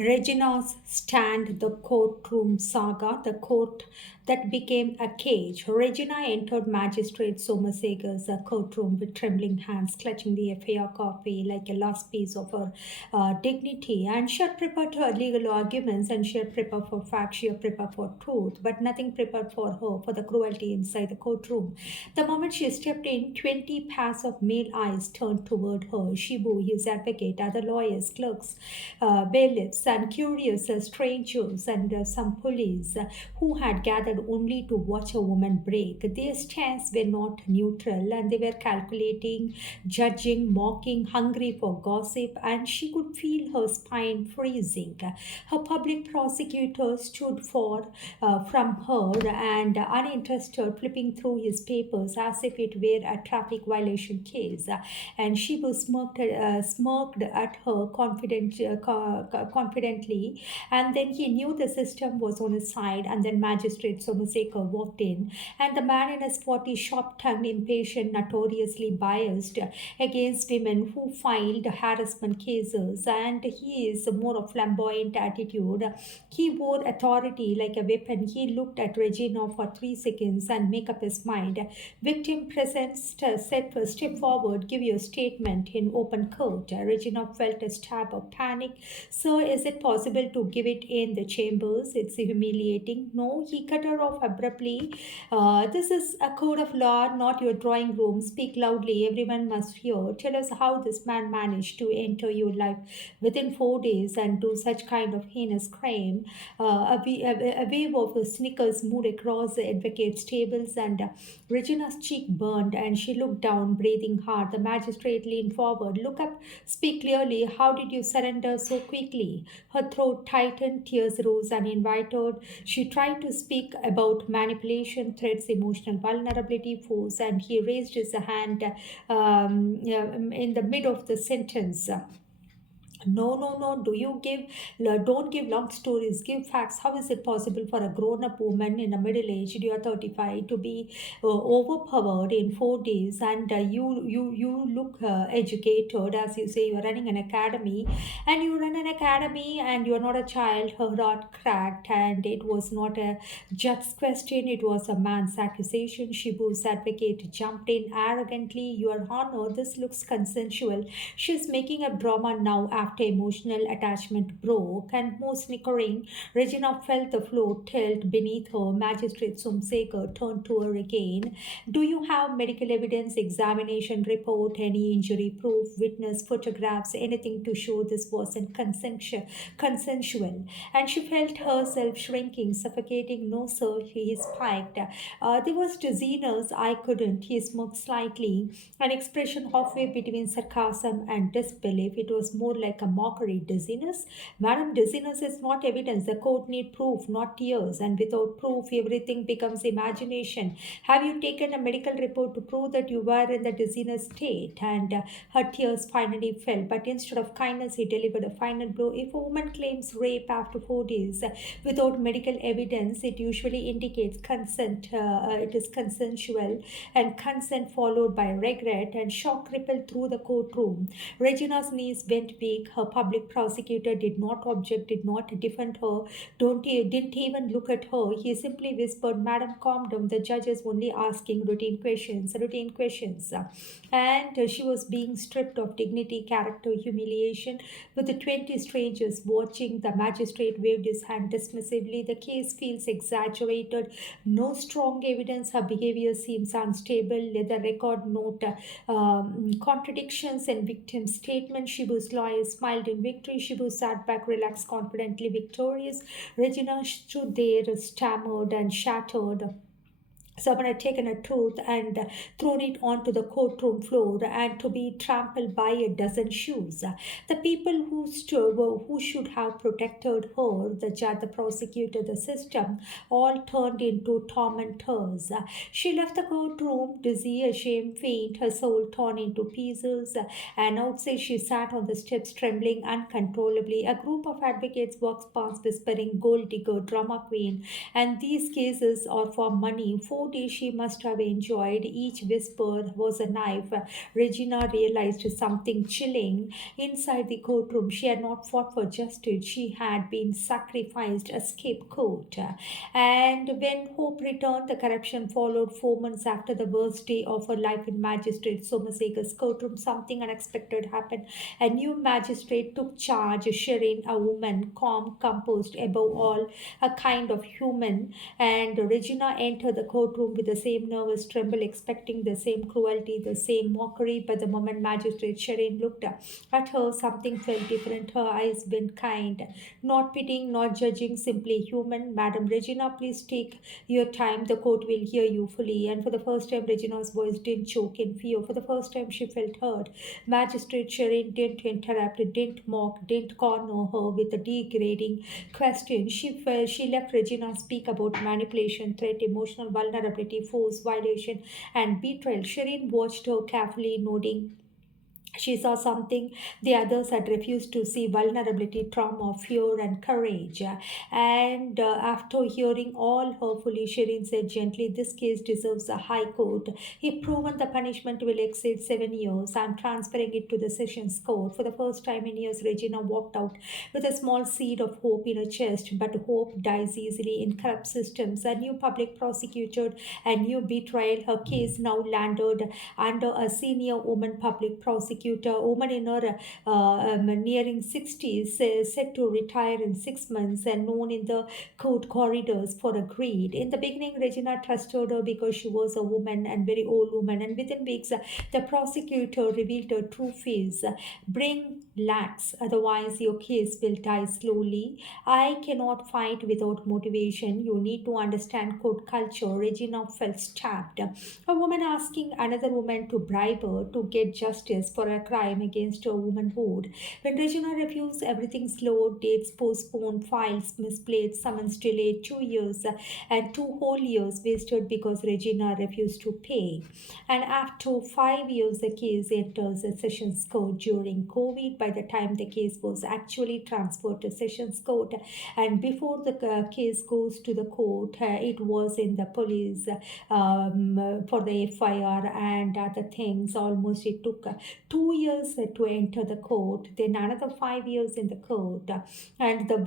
Regina's Stand, the courtroom saga, the court that became a cage. Regina entered Magistrate Somerset's courtroom with trembling hands, clutching the FAR copy like a last piece of her dignity. And she had prepared her legal arguments, and she had prepared for facts, she had prepared for truth, but nothing prepared for her for the cruelty inside the courtroom. The moment she stepped in, 20 pairs of male eyes turned toward her. Shibu, his advocate, other lawyers, clerks, bailiffs, and curious strangers, and some police who had gathered only to watch a woman break. Their stance were not neutral, and they were calculating, judging, mocking, hungry for gossip, and she could feel her spine freezing. Her public prosecutor stood from her and uninterested, flipping through his papers as if it were a traffic violation case. And Shibu smirked at her confidently, and then he knew the system was on his side. And then Magistrate Somaseka walked in, and the man in his 40s, sharp-tongued, impatient, notoriously biased against women who filed harassment cases, and he is more of flamboyant attitude. He wore authority like a weapon. He looked at Regina for 3 seconds and make up his mind. Victim present, step forward, give your statement in open court. Regina felt a stab of panic. Sir, is it possible to give it in the chambers? It's humiliating. No, he cut her off abruptly. This is a code of law, not your drawing room. Speak loudly. Everyone must hear. Tell us how this man managed to enter your life within 4 days and do such kind of heinous crime. A wave of snickers moved across the advocate's tables, and Regina's cheek burned, and she looked down, breathing hard. The magistrate leaned forward. Look up, speak clearly. How did you surrender so quickly? Her throat tightened, tears rose uninvited. She tried to speak about manipulation, threats, emotional vulnerability, force, and he raised his hand in the mid of the sentence. No, no, no. Don't give long stories. Give facts. How is it possible for a grown-up woman in a middle-aged, you are 35, to be overpowered in 4 days? And you look educated, as you say. You are running an academy, and you run an academy, and you are not a child. Her heart cracked, and it was not a judge's question. It was a man's accusation. Shibu's advocate jumped in arrogantly. Your Honor, this looks consensual. She's making a drama now after emotional attachment broke, and more snickering. Regina felt the floor tilt beneath her. Magistrate Sumseker turned to her again. Do you have medical evidence, examination report, any injury proof, witness photographs, anything to show this wasn't consensual? And she felt herself shrinking, suffocating. No, sir, he spiked. There was dizziness. I couldn't. He smoked slightly, an expression halfway between sarcasm and disbelief. It was more like a mockery. Dizziness? Madam, dizziness is not evidence. The court need proof, not tears. And without proof, everything becomes imagination. Have you taken a medical report to prove that you were in the dizziness state? And her tears finally fell. But instead of kindness, he delivered a final blow. If a woman claims rape after 4 days without medical evidence, it usually indicates consent. It is consensual, and consent followed by regret, and shock rippled through the courtroom. Regina's knees went weak. Her public prosecutor did not object, did not defend her, didn't even look at her. He simply whispered, Madam, calm down. The judge is only asking routine questions, routine questions. And she was being stripped of dignity, character, humiliation, with the 20 strangers watching. The magistrate waved his hand dismissively. The case feels exaggerated. No strong evidence. Her behavior seems unstable. The record note contradictions in victim's statement. Shibu's lawyer smiled in victory. Shibu sat back, relaxed, confidently victorious. Regina stood there, stammered and shattered. Someone had taken a tooth and thrown it onto the courtroom floor, and to be trampled by a dozen shoes. The people who should have protected her, the judge, the prosecutor, the system, all turned into tormentors. She left the courtroom, dizzy, ashamed, faint, her soul torn into pieces, and outside she sat on the steps, trembling uncontrollably. A group of advocates walked past, whispering, Gold digger, drama queen, and these cases are for money. 4 40 she must have enjoyed. Each whisper was a knife. Regina realized something chilling. Inside the courtroom, she had not fought for justice. She had been sacrificed, a scapegoat. And when hope returned, the corruption followed 4 months after the worst day of her life in Magistrate Somasega's courtroom. Something unexpected happened. A new magistrate took charge, Shireen, a woman, calm, composed, above all, a kind of human. And Regina entered the courtroom with the same nervous tremble, expecting the same cruelty, the same mockery. But the moment Magistrate Shireen looked at her, something felt different. Her eyes went kind, not pitying, not judging, simply human. Madam Regina, please take your time. The court will hear you fully. And for the first time, Regina's voice didn't choke in fear. For the first time, she felt heard. Magistrate Shireen didn't interrupt, didn't mock, didn't corner her with a degrading question. She left Regina speak about manipulation, threat, emotional vulnerability, force, violation, and betrayal. Shireen watched her carefully, nodding. She saw something the others had refused to see: vulnerability, trauma, fear, and courage. And after hearing all her fully, Shirin said gently, "This case deserves a high court. If proven, the punishment will exceed 7 years. I'm transferring it to the Sessions Court." For the first time in years, Regina walked out with a small seed of hope in her chest. But hope dies easily in corrupt systems. A new public prosecutor, a new betrayal. Her case now landed under a senior woman public prosecutor, a woman in her nearing 60s, set to retire in 6 months and known in the court corridors for a greed. In the beginning, Regina trusted her because she was a woman and very old woman. And within weeks, the prosecutor revealed her true face. "Bring lax, otherwise your case will die slowly. I cannot fight without motivation. You need to understand court culture." Regina felt stabbed. A woman asking another woman to bribe her to get justice for a crime against her womanhood. When Regina refused, everything slowed, dates postponed, files misplayed, summons delayed. 2 years and 2 whole years wasted because Regina refused to pay. And after 5 years, the case enters a Sessions Court during COVID. By the time the case was actually transferred to Sessions Court, and before the case goes to the court, it was in the police for the FIR and other things. Almost it took 2 years to enter the court, then another 5 years in the court, and the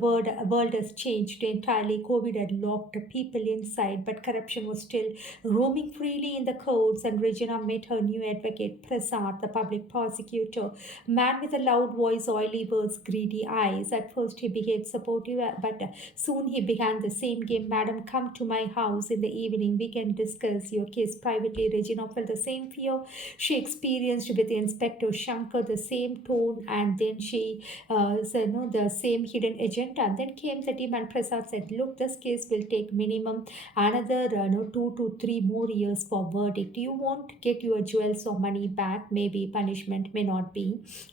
world has changed entirely. COVID had locked people inside, but corruption was still roaming freely in the courts. And Regina met her new advocate, Prasad, the public prosecutor, man with a loud voice, oily words, greedy eyes. At first, he behaved supportive, but soon he began the same game. "Madam, come to my house in the evening. We can discuss your case privately." Regina felt the same fear she experienced with Inspector Shankar, the same tone, and then she said, no, the same hidden agenda. And then came the team, and Prasad said, "Look, this case will take minimum another 2 to 3 more years for verdict. You won't get your jewels or money back. Maybe punishment may not be.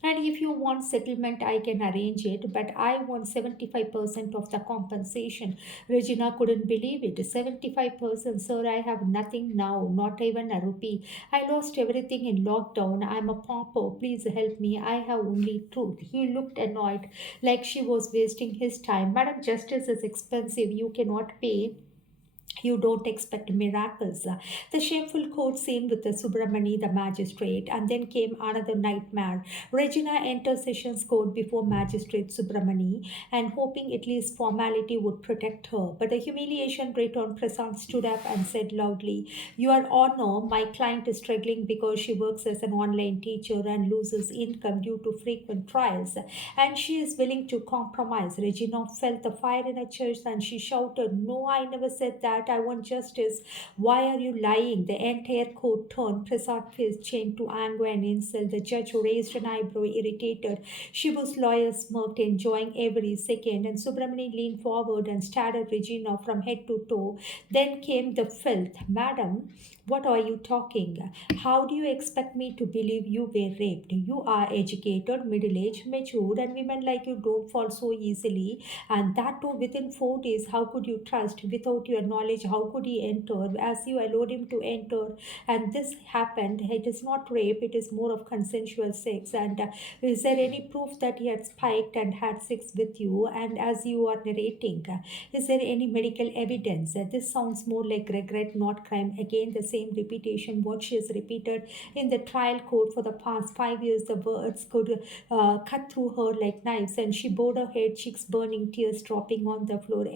And if you want settlement, I can arrange it, but I want 75% of the compensation." Regina couldn't believe it. 75%, sir, I have nothing now, not even a rupee. I lost everything in lockdown. I'm a pauper. Please help me. I have only truth. He looked annoyed, like she was wasting his time. "Madam, justice is expensive. You cannot pay. You don't expect miracles." The shameful court scene with the Subramani, the magistrate, and then came another nightmare. Regina entered Sessions Court before Magistrate Subramani and hoping at least formality would protect her. But the humiliation returned. Prasad stood up and said loudly, "Your Honor, my client is struggling because she works as an online teacher and loses income due to frequent trials, and she is willing to compromise." Regina felt the fire in her chest and she shouted, "No, I never said that. I want justice. Why are you lying?" The entire court turned. Prasad face changed to anger and insult. The judge raised an eyebrow, irritated. Shibu's lawyer smirked, enjoying every second, and Subramani leaned forward and stared at Regina from head to toe. Then came the filth. "Madam, what are you talking? How do you expect me to believe you were raped? You are educated, middle-aged, matured, and women like you don't fall so easily. And that too within 4 days. How could you trust without your knowledge knowledge. How could he enter? As you allowed him to enter, and this happened, it is not rape, it is more of consensual sex. And is there any proof that he had spiked and had sex with you? And as you are narrating, is there any medical evidence? This sounds more like regret, not crime. Again, the same repetition, what she has repeated in the trial court for the past 5 years. The words could cut through her like knives, and she bowed her head, cheeks burning, tears dropping on the floor.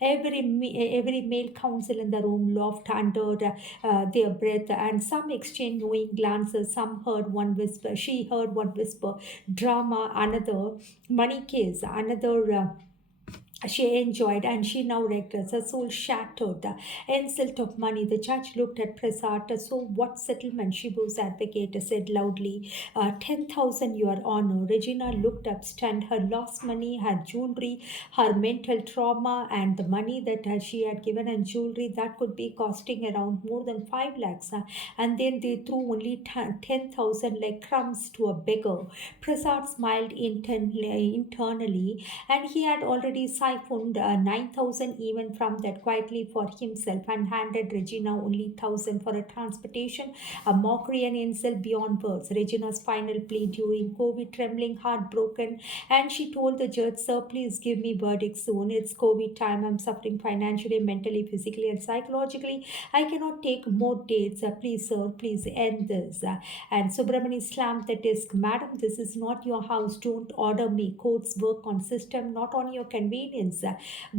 Every male counsel in the room laughed under their breath, and some exchanged knowing glances. Some heard one whisper. She heard one whisper, drama, another, money case, another. She enjoyed, and she now regrets. Her soul shattered. The insult of money. The judge looked at Prasad. So, what settlement? Shibu's advocate said loudly. 10,000, Your Honor. Regina looked up, stunned. Her lost money, her jewelry, her mental trauma, and the money that she had given and jewelry that could be costing around more than 5 lakhs. And then they threw only 10,000 like crumbs to a beggar. Prasad smiled internally, and he had already siphoned 9,000 even from that quietly for himself, and handed Regina only 1,000 for a transportation, a mockery and insult beyond words. Regina's final plea during COVID, trembling, heartbroken, and she told the judge, Sir, please give me verdict soon. It's COVID time. I'm suffering financially, mentally, physically, and psychologically. I cannot take more dates. Please, sir, please end this. And Subramani slammed the desk. Madam, this is not your house. Don't order me. Courts work on system, not on your convenience.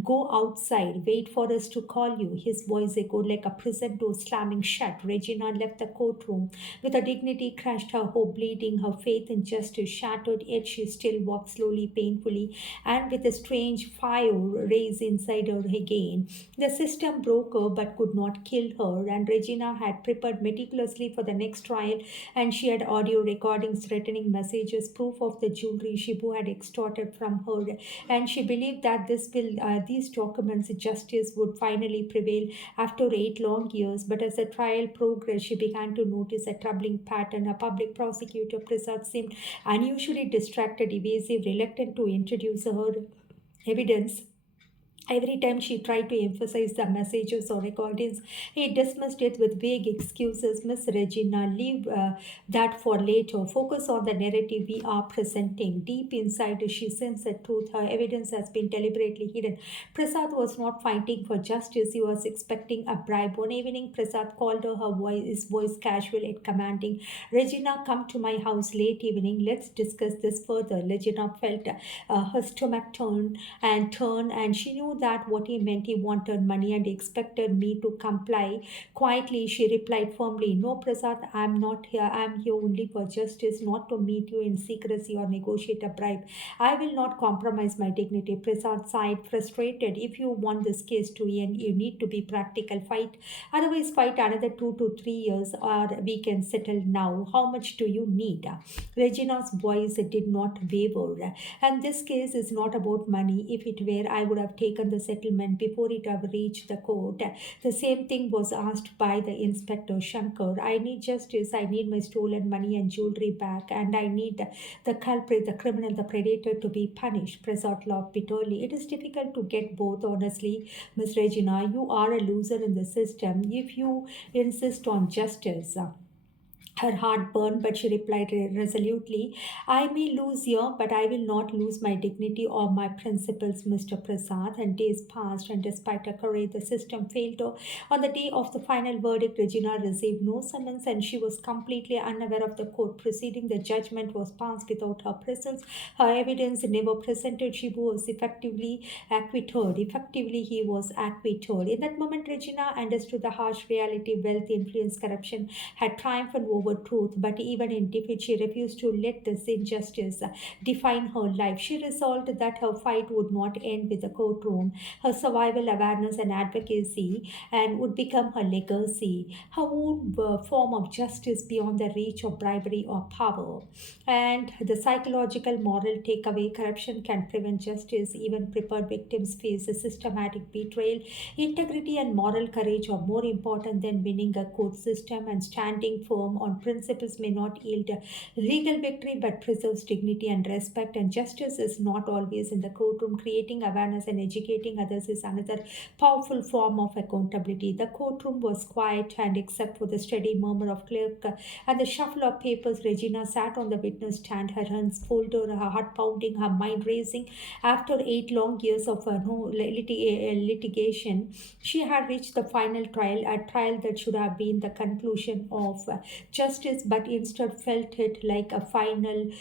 Go outside. Wait for us to call you. His voice echoed like a prison door slamming shut. Regina left the courtroom with her dignity crushed, her hope bleeding, her faith in justice shattered, yet she still walked slowly, painfully, and with a strange fire raised inside her again. The system broke her but could not kill her, and Regina had prepared meticulously for the next trial, and she had audio recordings, threatening messages, proof of the jewelry Shibu had extorted from her, and she believed that these documents, justice would finally prevail after 8 long years. But as the trial progressed, she began to notice a troubling pattern. A public prosecutor, Prasad, seemed unusually distracted, evasive, reluctant to introduce her evidence. Every time she tried to emphasize the messages or recordings, he dismissed it with vague excuses. Miss Regina, leave that for later. Focus on the narrative we are presenting. Deep inside, she sensed the truth. Her evidence has been deliberately hidden. Prasad was not fighting for justice. He was expecting a bribe. One evening, Prasad called her, his voice casual yet commanding. Regina, come to my house late evening. Let's discuss this further. Regina felt her stomach turn, and she knew that what he meant. He wanted money and expected me to comply. Quietly, she replied firmly, No, Prasad, I'm not here. I'm here only for justice, not to meet you in secrecy or negotiate a bribe. I will not compromise my dignity. Prasad sighed, frustrated. If you want this case to end, you need to be practical. Fight. Otherwise, fight another 2 to 3 years, or we can settle now. How much do you need? Regina's voice did not waver. And this case is not about money. If it were, I would have taken the settlement before it have reached the court. The same thing was asked by the inspector Shankar. I need justice. I need my stolen money and jewelry back, and I need the culprit, the criminal, the predator to be punished. Prasad laughed bitterly. It is difficult to get both, honestly, Miss Regina. You are a loser in the system if you insist on justice. Her heart burned, but she replied resolutely, I may lose here, but I will not lose my dignity or my principles, Mr. Prasad. And days passed, and despite her courage, the system failed her. On the day of the final verdict, Regina received no summons, and she was completely unaware of the court proceeding. The judgment was passed without her presence. Her evidence never presented. Shibu was effectively acquitted. Effectively, he was acquitted. In that moment, Regina understood the harsh reality. Wealth, influence, corruption had triumphed over truth, but even in defeat, she refused to let this injustice define her life. She resolved that her fight would not end with the courtroom. Her survival, awareness, and advocacy and would become her legacy, her own form of justice beyond the reach of bribery or power. And the psychological moral takeaway, corruption can prevent justice. Even prepared victims face a systematic betrayal. Integrity and moral courage are more important than winning a court system and standing firm on on principles may not yield a legal victory but preserves dignity and respect. And justice is not always in the courtroom. Creating awareness and educating others is another powerful form of accountability. The courtroom was quiet, and except for the steady murmur of clerk and the shuffle of papers, Regina sat on the witness stand, her hands folded, her heart pounding, her mind racing. After 8 long years of litigation, she had reached the final trial, a trial that should have been the conclusion of justice, but instead felt it like a final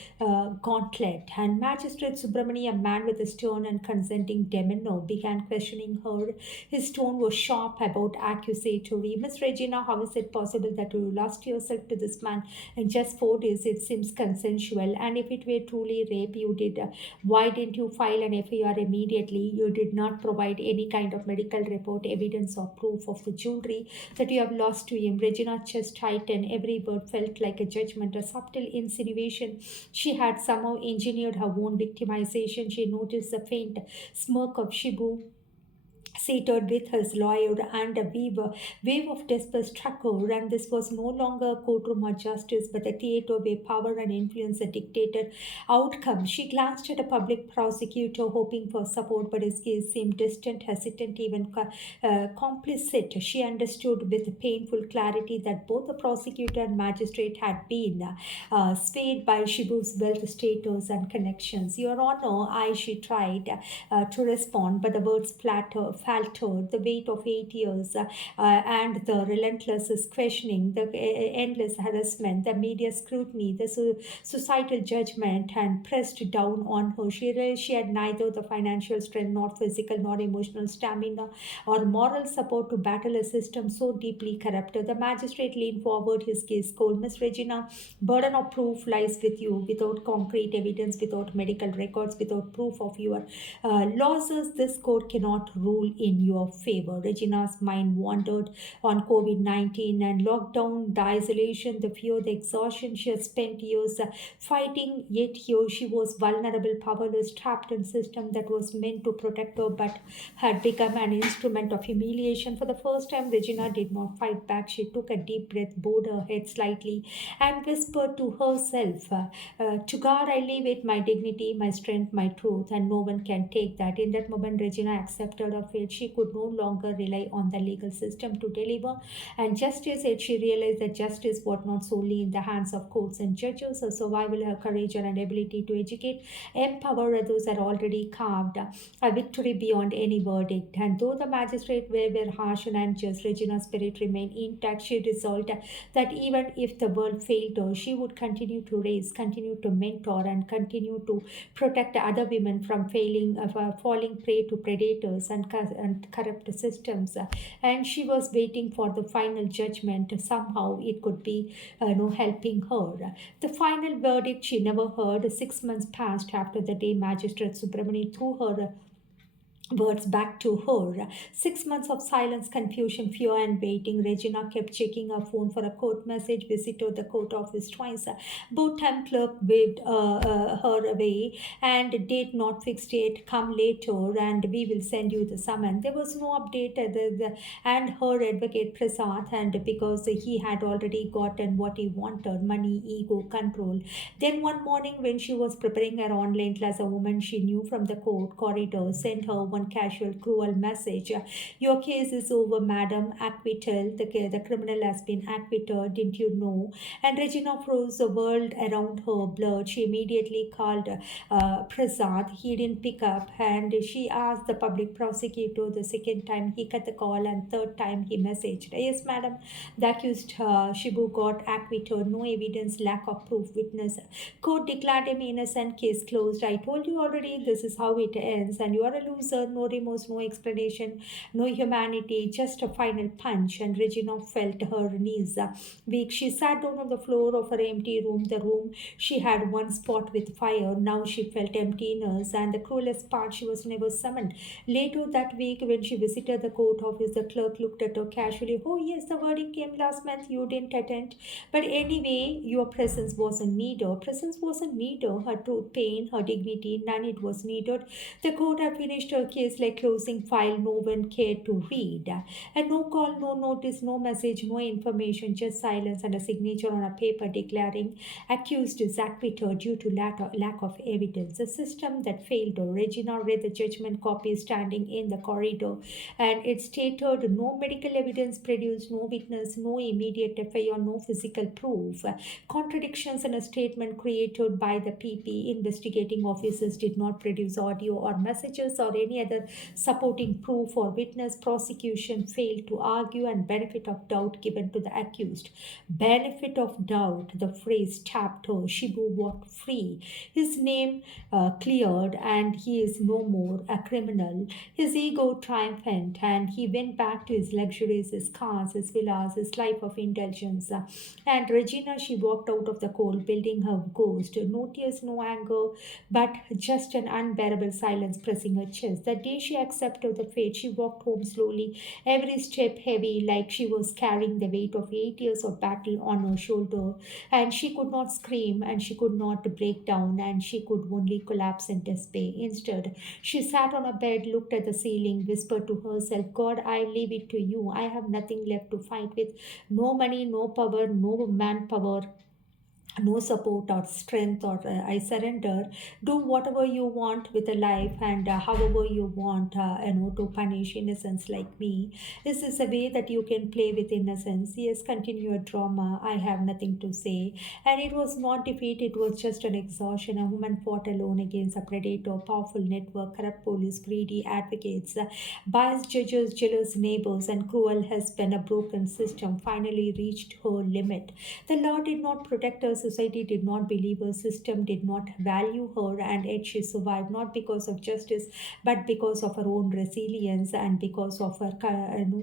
gauntlet. And Magistrate Subramani, a man with a stern and consenting demeanor, began questioning her. His tone was sharp about accusatory. Miss Regina, how is it possible that you lost yourself to this man in just 4 days? It seems consensual. And if it were truly rape, you did. Why didn't you file an FIR immediately? You did not provide any kind of medical report, evidence, or proof of the jewelry that you have lost to him. Regina's chest tightened. Every word felt like a judgment, a subtle insinuation. She had somehow engineered her own victimization. She noticed the faint smirk of Shibu seated with his lawyer, and a wave of despair struck her. And this was no longer a courtroom of justice, but a theater where power and influence dictated outcomes. She glanced at a public prosecutor, hoping for support, but his gaze seemed distant, hesitant, even complicit. She understood with painful clarity that both the prosecutor and magistrate had been swayed by Shibu's wealth, status, and connections. Your Honor, she tried to respond, but the words faltered. The weight of 8 years and the relentless questioning, the endless harassment, the media scrutiny, the societal judgment, and pressed down on her. She realized she had neither the financial strength, nor physical, nor emotional stamina, or moral support to battle a system so deeply corrupted. The magistrate leaned forward, his gaze cold. Miss Regina, burden of proof lies with you. Without concrete evidence, without medical records, without proof of your losses, this court cannot rule in your favor. Regina's mind wandered on COVID 19 and lockdown, the isolation, the fear, the exhaustion. She had spent years fighting, yet here she was vulnerable, powerless, trapped in a system that was meant to protect her but had become an instrument of humiliation. For the first time, Regina did not fight back. She took a deep breath, bowed her head slightly, and whispered to herself, To God I leave it, my dignity, my strength, my truth, and no one can take that. In that moment, Regina accepted her fate. She could no longer rely on the legal system to deliver, and justice, yet she realized that justice was not solely in the hands of courts and judges. Her survival, her courage, and ability to educate, empower others are already carved a victory beyond any verdict. And though the magistrate were harsh and unjust, Regina's spirit remained intact. She resolved that even if the world failed her, she would continue to raise, continue to mentor, and continue to protect other women from falling prey to predators and corrupt systems. And she was waiting for the final judgment. Somehow it could be helping her. The final verdict she never heard. 6 months passed after the day Magistrate Subramani threw her words back to her. 6 months of silence, confusion, fear, and waiting. Regina kept checking her phone for a court message. Visitor the court office twice. Both time clerk waved her away and date not fixed yet. Come later, and we will send you the summons. There was no update. And her advocate Prasad, and because he had already gotten what he wanted, money, ego, control. Then one morning, when she was preparing her online class, a woman she knew from the court corridor sent her one casual, cruel message. Your case is over, madam. Acquittal. The criminal has been acquitted. Didn't you know? And Regina froze. The world around her blurred. She immediately called Prasad. He didn't pick up, and she asked the public prosecutor. The second time he cut the call, and third time he messaged. Yes, madam. The accused Shibu got acquitted. No evidence, lack of proof, witness. Court declared him innocent. Case closed. I told you already. This is how it ends, and you are a loser. No remorse, no explanation, no humanity, just a final punch. And Regina felt her knees weak. She sat down on the floor of her empty room, the room she had once fought with fire. Now she felt emptiness, and the cruelest part, she was never summoned. Later that week, when she visited the court office, the clerk looked at her casually. Oh, yes, the verdict came last month. You didn't attend. But anyway, your presence wasn't needed. Presence wasn't needed. Her truth, pain, her dignity, none it was needed. The court had finished her case like closing file no one cared to read. And no call, no notice, no message, no information, just silence and a signature on a paper declaring accused is acquitted due to lack of evidence. A system that failed. Regina read the judgment copy standing in the corridor, and it stated no medical evidence produced, no witness, no immediate FIR, no physical proof. Contradictions in a statement created by the PP investigating officers did not produce audio or messages or any other supporting proof or witness. Prosecution failed to argue and benefit of doubt given to the accused. Benefit of doubt, the phrase tapped her. Shibu walked free. His name cleared, and he is no more a criminal. His ego triumphant, and he went back to his luxuries, his cars, his villas, his life of indulgence. And Regina, she walked out of the cold building, her ghost. No tears, no anger, but just an unbearable silence pressing her chest. The day she accepted the fate, she walked home slowly, every step heavy, like she was carrying the weight of 8 years of battle on her shoulder. And she could not scream, and she could not break down, and she could only collapse in despair. Instead, she sat on a bed, looked at the ceiling, whispered to herself, God, I leave it to you. I have nothing left to fight with. No money, no power, no manpower, no support or strength, or I surrender. Do whatever you want with a life, and however you want, to punish innocence like me. This is a way that you can play with innocence. Yes, continue your drama. I have nothing to say. And it was not defeat, it was just an exhaustion. A woman fought alone against a predator, powerful network, corrupt police, greedy advocates, biased judges, jealous neighbors, and cruel husband. A broken system finally reached her limit. The law did not protect her, society did not believe her, system did not value her, and yet she survived not because of justice but because of her own resilience and because of her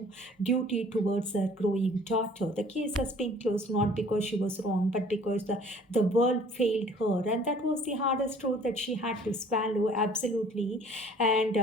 duty towards her growing daughter. The case has been closed not because she was wrong but because the world failed her, and that was the hardest truth that she had to swallow absolutely. And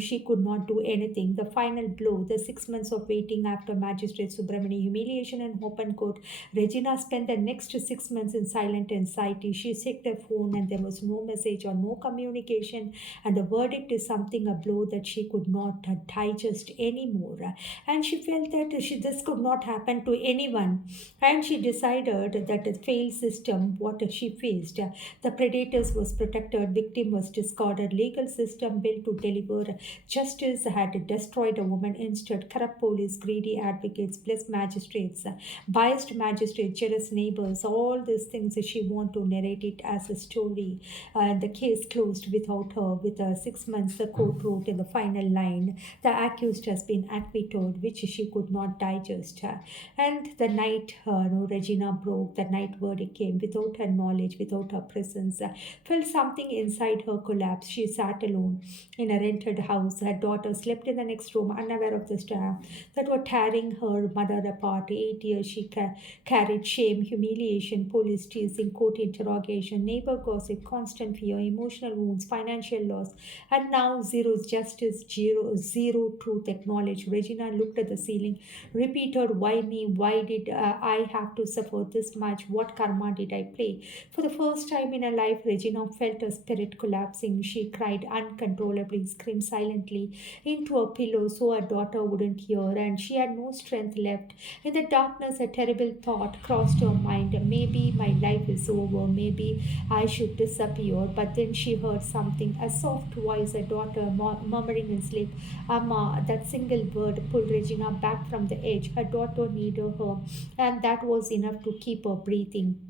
she could not do anything. The final blow, the 6 months of waiting after Magistrate Subramani humiliation and open court. Regina spent the next 6 months in silent anxiety. She checked her phone and there was no message or no communication. And the verdict is something, a blow that she could not digest anymore. And she felt that this could not happen to anyone. And she decided that the failed system, what she faced, the predators was protected, victim was discarded, legal system built to deliver justice had destroyed a woman. Instead, corrupt police, greedy advocates, plus magistrates, biased magistrates, jealous neighbors, all these things she want to narrate it as a story. And the case closed without her. With 6 months, the court wrote in the final line, the accused has been acquitted, which she could not digest. And the night Regina broke, the night verdict came without her knowledge, without her presence. Felt something inside her collapse. She sat alone in a rented house. Her daughter slept in the next room, unaware of the staff that were tearing her mother apart. 8 years she carried shame, humiliation, police teasing, court interrogation, neighbor gossip, constant fear, emotional wounds, financial loss, and now zero justice, zero truth acknowledged. Regina looked at the ceiling, repeated, why me? Why did I have to suffer this much? What karma did I play? For the first time in her life, Regina felt her spirit collapsing. She cried uncontrollably, screamed silently into a pillow so her daughter wouldn't hear, and she had no strength left. In the darkness, a terrible thought crossed her mind. Maybe my life is over. Maybe I should disappear. But then she heard something, a soft voice, a daughter murmuring in sleep. Amma, that single word pulled Regina back from the edge. Her daughter needed her, and that was enough to keep her breathing.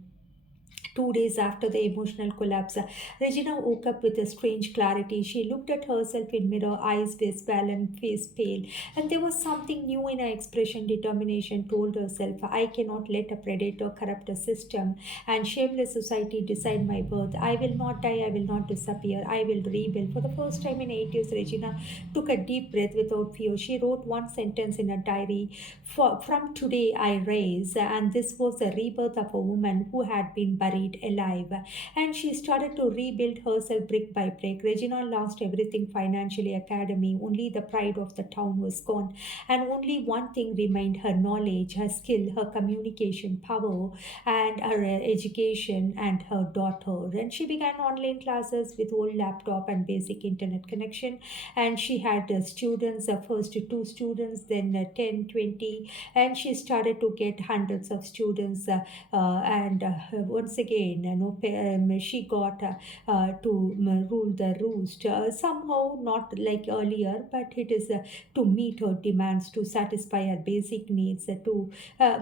2 days after the emotional collapse, Regina woke up with a strange clarity. She looked at herself in mirror, eyes were swollen, face pale, and there was something new in her expression. Determination told herself, I cannot let a predator corrupt a system and shameless society decide my birth. I will not die, I will not disappear, I will rebuild. For the first time in 8 years, Regina took a deep breath without fear. She wrote one sentence in a diary, from today I rise, and this was the rebirth of a woman who had been buried buried alive. And she started to rebuild herself brick by brick. Regina lost everything financially, academy, only the pride of the town was gone. And only one thing remained: her knowledge, her skill, her communication power, and her education, and her daughter. And she began online classes with old laptop and basic internet connection. And she had students, first two students, then 10, 20, and she started to get hundreds of students. And once again, she got to rule the roost. Somehow, not like earlier, but it is to meet her demands, to satisfy her basic needs, to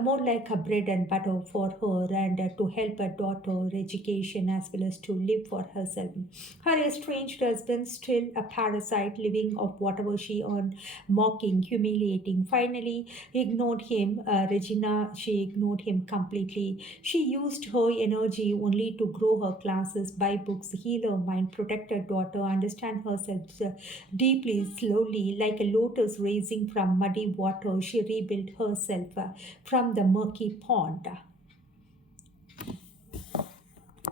more like a bread and butter for her, and to help her daughter education as well as to live for herself. Her estranged husband, still a parasite, living off whatever she earned, mocking, humiliating, finally ignored him. Regina, she ignored him completely. She used her energy only to grow her classes, buy books, heal her mind, protect her daughter, understand herself deeply, slowly, like a lotus rising from muddy water. She rebuilt herself from the murky pond.